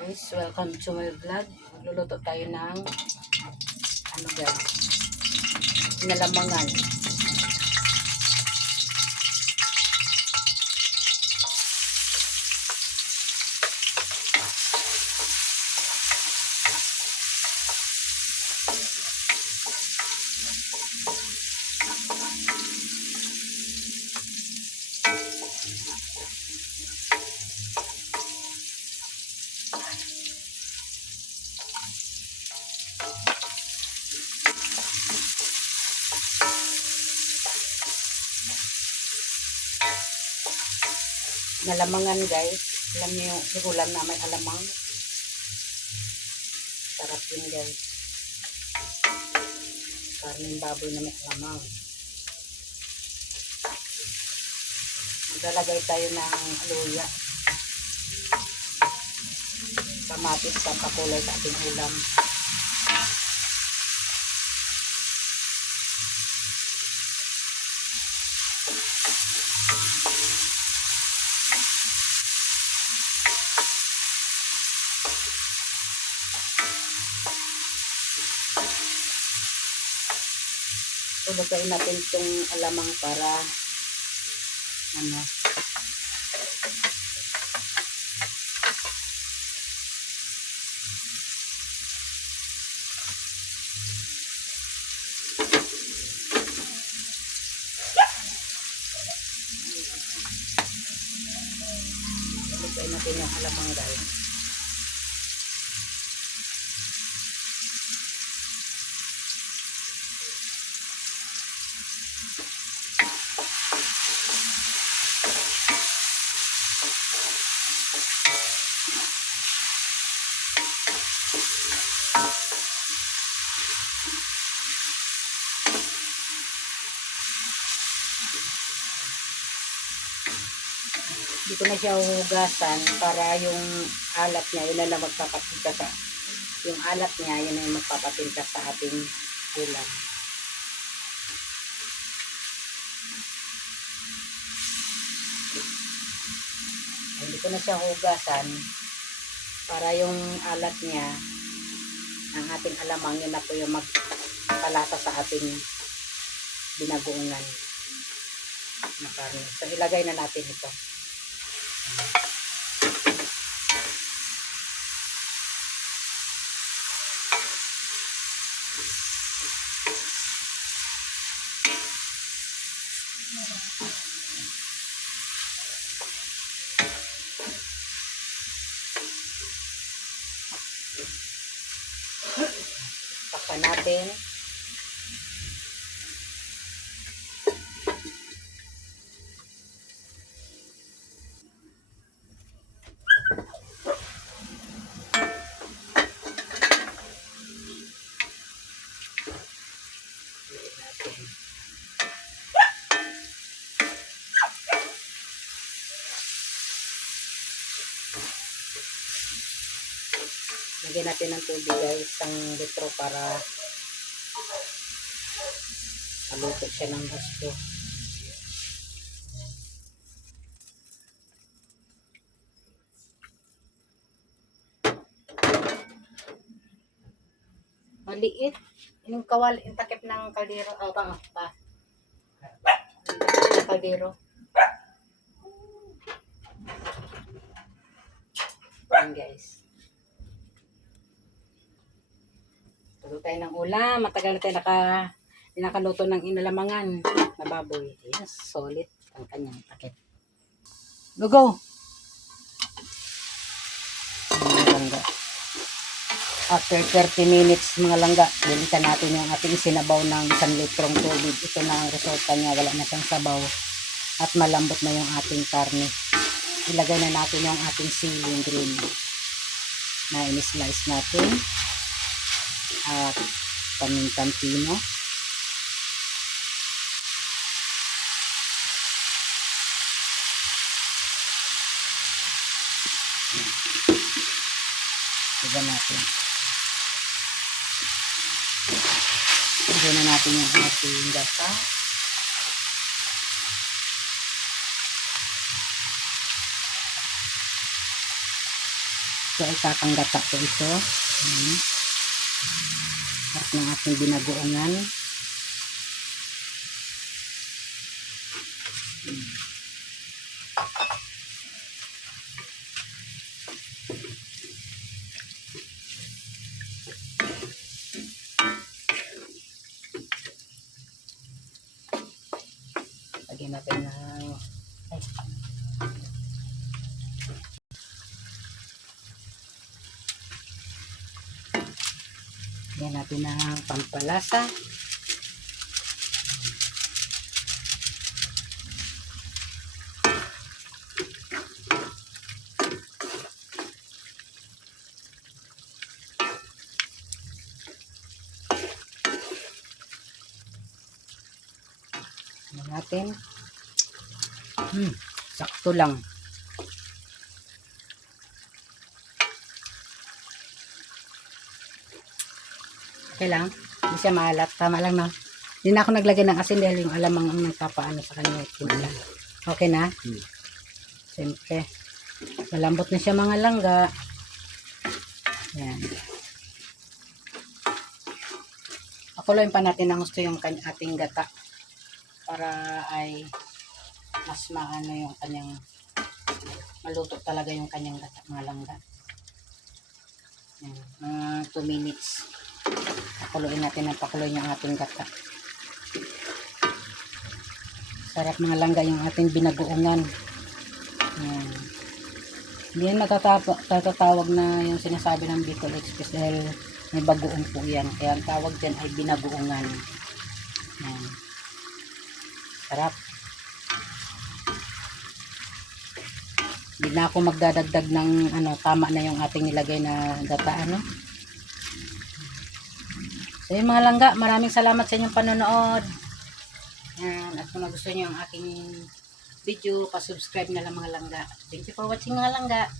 Guys, welcome to my vlog. Magluluto tayo ng ano guys, inalamangan. Inalamangan guys. Alam niyo yung ulam na may alamang. Sarap yun guys. Karning baboy na may alamang. Maglalagay tayo ng luya. Kamatis sa pakulay sa ating ulam. Tulugayin natin itong alamang para ano, tulugayin natin yung alamang guys. Hindi ko na siya hugasan para yung alat niya, yun na lang magpapatinta sa, yung alat niya, yun na yung magpapatinta sa ating ulam. Hindi ko na siya hugasan para yung alat niya, ang ating alamang, yun na po yung magpalasa sa ating binagoongan na karne. So, ilagay na natin ito. Takpan natin. Lagyan natin ng tubig guys, isang litro para maluto siya ng gusto. Maliit. Yung kawali, yung takip ng kaldero. Oh, pa. Yung kaldero. Ayan guys. Tulo tayo ng ulam. Matagal na tayo nakaluto ng inalamangan na baboy. Yes, solid ang kanyang takip. Go! Langga. After 30 minutes mga langga, bilisan natin yung ating sinabaw ng 1 litrong tubig. Ito na ang resulta niya. Wala na siyang sabaw. At malambot na yung ating karne. Ilagay na natin yung ating siling green na in-slice natin. At pamintang pino. Lagyan natin. Lagyan na natin yung ating gata. Ito ay kakanggata po ito. At ng ating binagoongan. Lagyan natin ng lagyan natin ng pampalasa. Natin. Sakto lang. Okay lang. Hindi siya maalat. Tama lang, no? Hindi na ako naglagay ng asin dahil yung alamang ang nagpapaano sa kanya. Okay na? Siyempre. Malambot na siya mga langga. Yan. Pakuloyin pa natin ng gusto yung ating gata. Para ay mas maano yung kanyang maluto talaga yung kanyang gata, mga langga. Yan, 2 minutes. Pakuloyin natin ng pakuloyin yung ating gata. Sarap mga langga yung ating binagoongan. Yan. Hindi yan matatawag na yung sinasabi ng Bicol Express dahil may bagoong po yan. Kaya ang tawag dyan ay binagoongan. Yan. Sarap. Hindi na ako magdadagdag ng tama na yung ating nilagay na gata, So yun mga langga, maraming salamat sa inyong panonood. Yan. At kung gusto niyo ang aking video, pa-subscribe na lang mga langga. Thank you for watching mga langga.